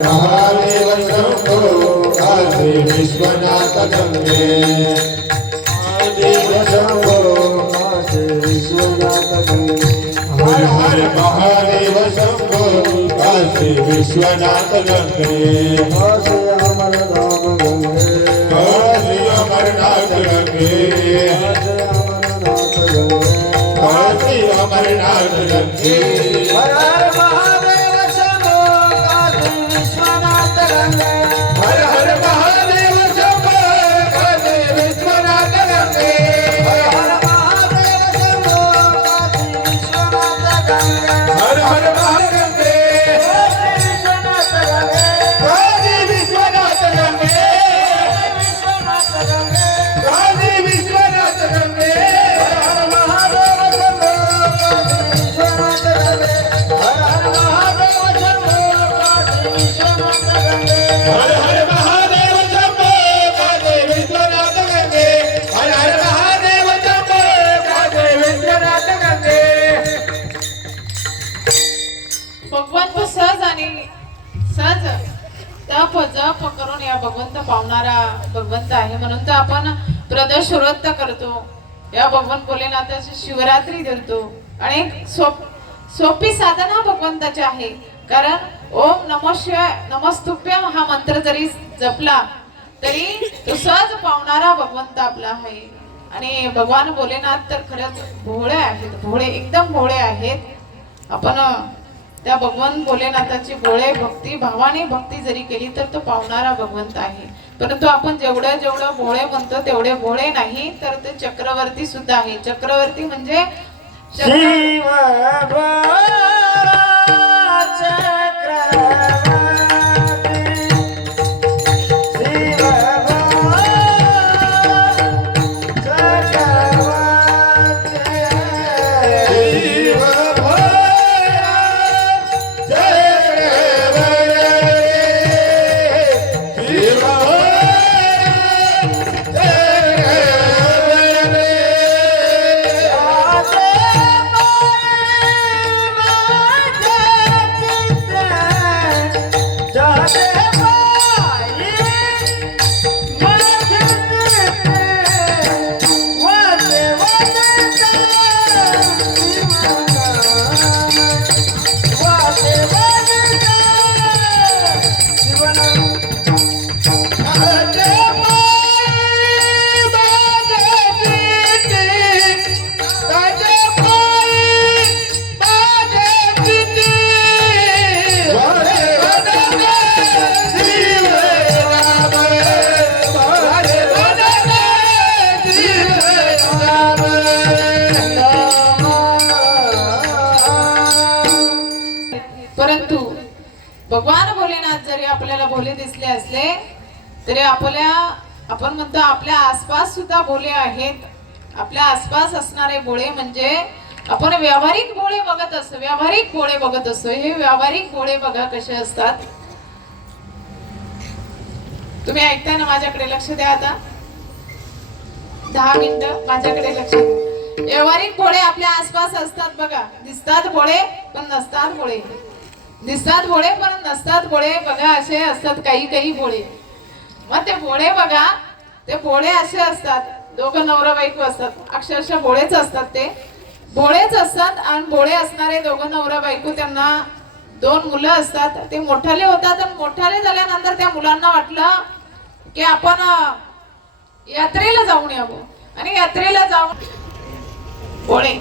महादेव शंभो काशी विश्वनाथ गंगे महादेव शंभो काशी विश्वनाथ गंगे हर हर महादेव शंभो काशी विश्वनाथ गंगे काशी अमरनाथ गंगे काशी अमरनाथ गंगे काशी अमरनाथ काशी अमरनाथ गंगे गंगे हर हर महादेव भगवंत पावणारा भगवंत आहे. म्हणून तर आपण प्रदोष व्रत करतो. या भगवान भोलेनाथाची शिवरात्री धरतो. आणि सोप सोपी साधना भगवंताची आहे. कारण ओम नमो शिवाय नमस्तुभ्यम हा मंत्र जरी जपला तरी तो सहज पावणारा भगवंत आपला आहे. आणि भगवान भोलेनाथ तर खरंच भोळे आहेत. भोळे एकदम भोळे आहेत. आपण त्या भगवान भोलेनाथाची भोळे भक्ती भावाने भक्ती जरी केली तर तो पावणारा भगवंत आहे. परंतु आपण जेवढं जेवढं भोळे म्हणतो तेवढे भोळे नाही तर ते चक्रवर्ती सुद्धा आहे. चक्रवर्ती म्हणजे भगवान भोलेनाथ जरी आपल्याला भोले दिसले असले तरी आपल्या आपण म्हणतो आपल्या आसपास सुद्धा भोले आहेत. आपल्या आसपास असणारे भोळे म्हणजे आपण व्यावहारिक भोळे बघत असतो. व्यावहारिक भोळे बघत असतो. हे व्यावहारिक भोळे बघा कसे असतात. तुम्ही ऐकताय ना माझ्याकडे लक्ष द्या आता. दहा मिनिटं माझ्याकडे लक्ष द्या. व्यावहारिक भोळे आपल्या आसपास असतात बघा. दिसतात भोळे पण नसतात भोळे. दिसतात भोळे पण नसतात भोळे. बघा असे असतात काही काही भोळे. मग ते भोळे बघा ते भोळे असे असतात. दोघं नवरा बायको असतात. अक्षरशः भोळेच असतात ते. भोळेच असतात आणि भोळे असणारे दोघं नवरा बायको त्यांना दोन मुलं असतात. ते मोठाले होतात आणि मोठाले झाल्यानंतर त्या मुलांना वाटलं की आपण यात्रेला जाऊन यावं. आणि यात्रेला जाऊन भोळे.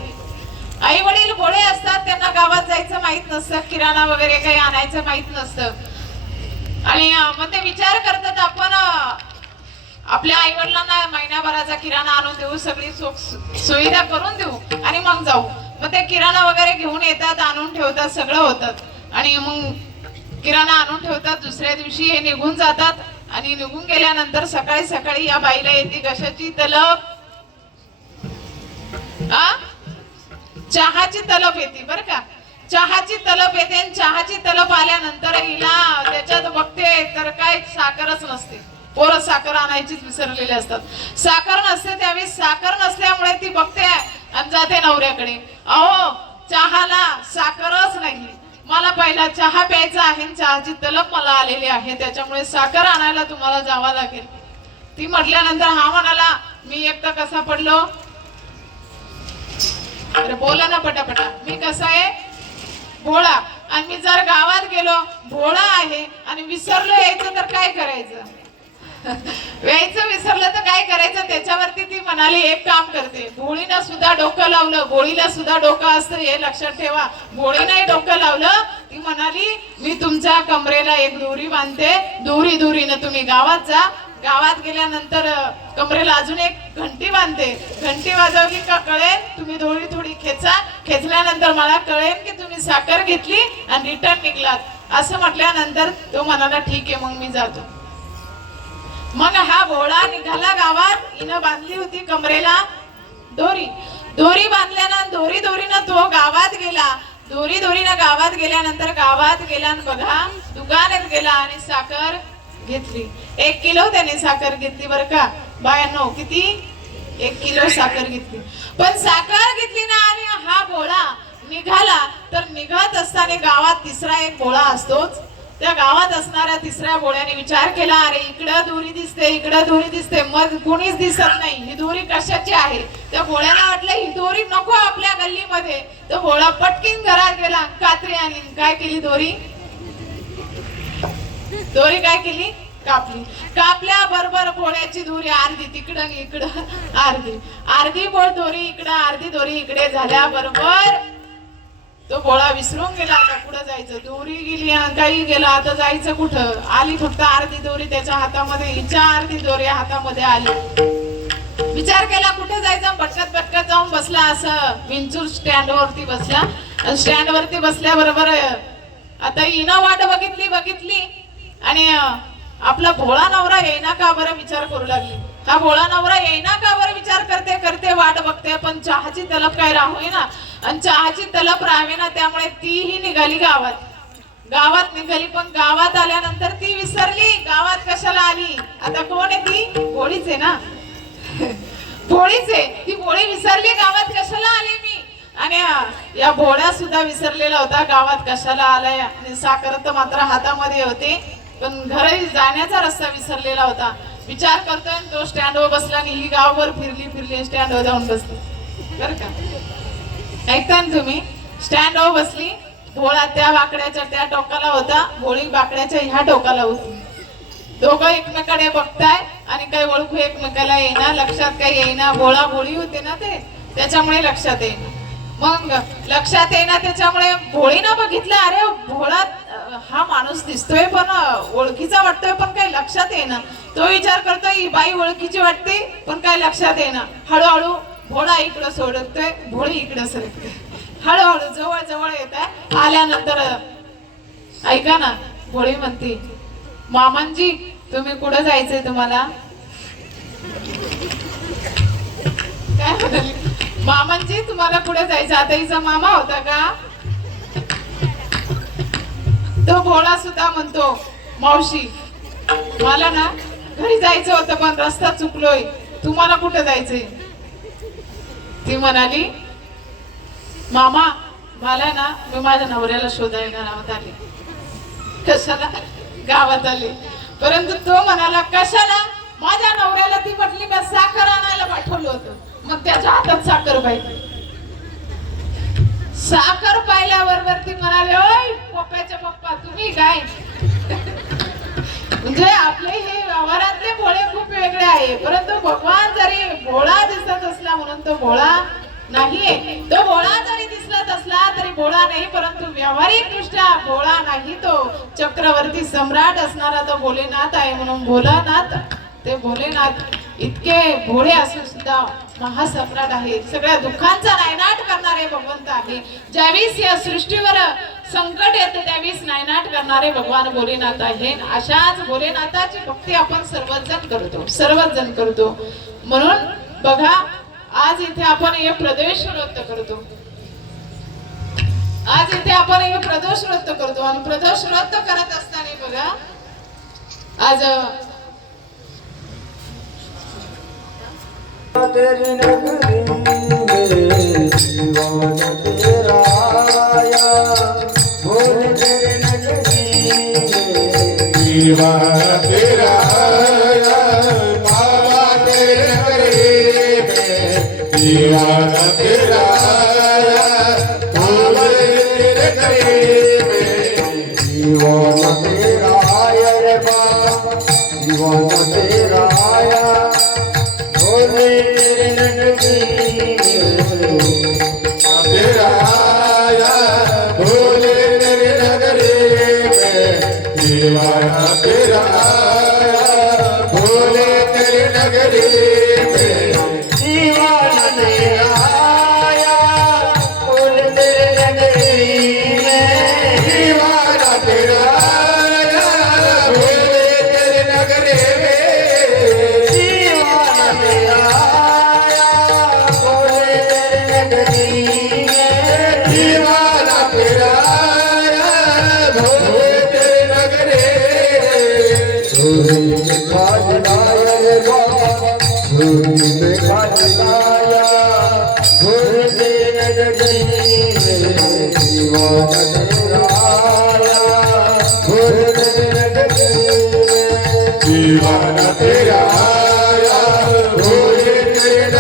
आई वडील भोळे असतात त्यांना गावात जायचं माहीत नसतं किराणा वगैरे काही आणायचं माहीत नसतं. आणि मग ते विचार करतात आपण आपल्या आई वडिलांना महिन्याभराचा किराणा आणून देऊ सगळी सुविधा करून देऊ आणि मग जाऊ. मग ते किराणा वगैरे घेऊन येतात आणून ठेवतात सगळं होतात आणि मग किराणा आणून ठेवतात दुसऱ्या दिवशी हे निघून जातात. आणि निघून गेल्यानंतर सकाळी सकाळी या बाईला येते कशाची तलब? आ? चहाची तलप येते बर का? चहाची तलप येते आणि चहाची तलप आल्यानंतर हिला त्याच्यात बघते तर काय साखरच नसते. पोरं साखर आणायचीच विसरलेले असतात. साखर नसते त्यावेळी साखर नसल्यामुळे ती बघते आणि जाते नवऱ्याकडे. अहो चहाला साखरच नाही. मला पहिला चहा प्यायचा आहे चहाची तलप मला आलेली आहे. त्याच्यामुळे साखर आणायला तुम्हाला जावं लागेल. ती म्हटल्यानंतर हा म्हणाला मी एकटा कसा पडलो? अरे बोला ना पटापटा. मी कसं आहे? भोळा. आणि मी जर गावात गेलो भोळा आहे आणि विसरलो यायचं तर काय करायचं? यायचं विसरलं तर काय करायचं? त्याच्यावरती ती म्हणाली एक काम करते. भोळीनं सुद्धा डोकं लावलं भोळीला सुद्धा डोकं असतं हे लक्षात ठेवा. भोळीनंही डोकं लावलं ती म्हणाली मी तुमच्या कमरेला एक दोरी बांधते. दोरी दोरीनं तुम्ही गावात जा. गावात गेल्यानंतर कमरेला अजून एक घंटी बांधते. घंटी वाजवली का कळेल? तुम्ही थोडी थोडी खेचा. खेचल्यानंतर मला कळेल की तुम्ही साखर घेतली आणि रिटर्न निघलात. असं म्हटल्यानंतर तो म्हणाला ठीक आहे मग मी जातो. मग हा भोळा निघाला गावात. हिनं बांधली होती कमरेला दोरी. दोरी बांधल्यानं दोरी दोरीनं तो गावात गेला. दोरी दोरीनं गावात गेल्यानंतर गावात गेला बघा दुकानात गेला आणि साखर घेतली. एक किलो त्याने साखर घेतली बरं का? बायांनो किती? एक किलो साखर घेतली. पण साखर घेतली ना आणि हा बोळा निघाला तर निघत असताना गावात तिसरा एक बोळा असतोच. त्या गावात असणाऱ्या तिसऱ्या बोळ्याने विचार केला अरे इकडं दोरी दिसते इकडं दोरी दिसते मग कोणीच दिसत नाही. ही दोरी कशाची आहे? त्या बोळ्याला वाटलं ही दोरी नको आपल्या गल्लीमध्ये. तो बोळा पटकीन घरात गेला कात्री आणि काय केली दोरी? दोरी काय केली? कापली. कापल्या बरोबर बोळ्याची दोरी अर्धी तिकडं इकडं अर्धी. अर्धी बोळ दोरी इकडं अर्धी दोरी इकडे झाल्या बरोबर तो बोळा विसरून गेला. आता पुढे जायचं. दोरी गेली काही गेला. आता जायचं कुठं? आली फक्त अर्धी दोरी. त्याच्या हातामध्ये हिच्या अर्धी दोरी हातामध्ये आली. विचार केला कुठे जायचं? भटकत भटकत जाऊन बसला असं. विंचूर स्टँड वरती बसला. स्टँड वरती बसल्याबरोबर आता हिनं वाट बघितली बघितली. आणि आपला भोळा नवरा येईना का बरं विचार करू लागली? हा भोळा नवरा येईना का बरं विचार करते करते वाट बघते पण चहाची तलप काय राहू ना? आणि चहाची तलप राहावे ना त्यामुळे तीही निघाली गावात. गावात निघाली पण गावात आल्यानंतर ती विसरली. गावात कशाला आली? आता कोण आहे ती? होळीच आहे ना? होळीच आहे. ती होळी विसरली गावात कशाला आली मी? आणि या भोळ्या सुद्धा विसरलेला होता गावात कशाला आलाय? आणि साखर तर मात्र हातामध्ये होते. पण घरी जाण्याचा रस्ता विसरलेला होता. विचार करतोय आणि तो स्टँडवर बसला आणि ही गावभर फिरली फिरली स्टँडवर जाऊन बसली. बरं का? ऐकता ना तुम्ही? स्टँडवर बसली भोळा त्या बाकड्याच्या त्या टोकाला होता भोळी बाकड्याच्या ह्या टोकाला होती. दोघं एकमेकाकडे बघताय आणि काही ओळखू एकमेकाला येईना लक्षात काही येईना भोळा भोळी होते ना ते? त्याच्यामुळे लक्षात येईना. मग लक्षात येणार त्याच्यामुळे भोळीनं बघितलं अरे भोळा हा माणूस दिसतोय पण ओळखीचा वाटतोय पण काही लक्षात येणं तो विचार करतोय ही बाई ओळखीची वाटते पण काही लक्षात येणं हळूहळू भोळा इकडं सोडतोय भोळी इकडं सरकते हळूहळू जवळ जवळ येत आहे. आल्यानंतर ऐका ना भोळी म्हणते मामांजी तुम्ही कुठं जायचंय तुम्हाला? काय? मामांची तुम्हाला कुठे जायचं आता हिचा मामा होता का? तो भोळा सुद्धा म्हणतो मावशी मला ना घरी जायचं होतं पण रस्ता चुकलोय. तुम्हाला कुठे जायचंय? ती म्हणाली मामा मला ना मी माझ्या नवऱ्याला शोधायला गावात आले. कशाला? गावात आले. परंतु तो म्हणाला कशाला? माझ्या नवऱ्याला ती म्हटली मी साखर आणायला पाठवलं होतं. मग त्याच्या हातात साखर पाहिजे साखर पाहिल्याबरोबर ती म्हणाले ओय पप्पाच्या पप्पा तुम्ही काय? म्हणजे आपले हे व्यवहारातले भोळे खूप वेगळे आहे. परंतु भगवान जरी भोळा दिसत असला म्हणून तो भोळा नाहीये. तो भोळा जरी दिसत असला तरी भोळा नाही परंतु व्यावहारिक दृष्ट्या भोळा नाही तो. चक्रवर्ती सम्राट असणारा तो भोलेनाथ आहे म्हणून भोलानाथ ते भोलेनाथ इतके भोळे असून सुद्धा महासम्राट आहे. सगळ्या दुःखांचा नायनाट करणारे भगवंत आहे. ज्यावेळेस या सृष्टीवर संकट येते त्यावेळेस नायनाट करणारे भगवान भोलेनाथ आहे. अशाच भोलेनाथाची भक्ती आपण सर्वच जण करतो सर्वच जण करतो. म्हणून बघा आज इथे आपण हे प्रदेश नृत्य करतो. आज इथे आपण हे प्रदोष नृत्य करतो. आणि प्रदोष नृत्य करत असताना बघा आज तेरी नगरी में दीवान तेरा आया बोल तेरी नगरी Thank you.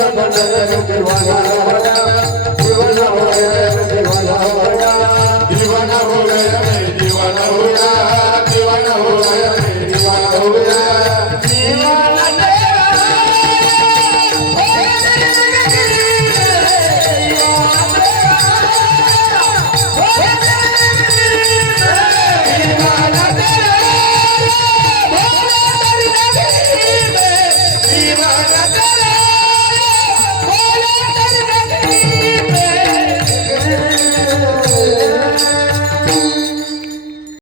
வாங்க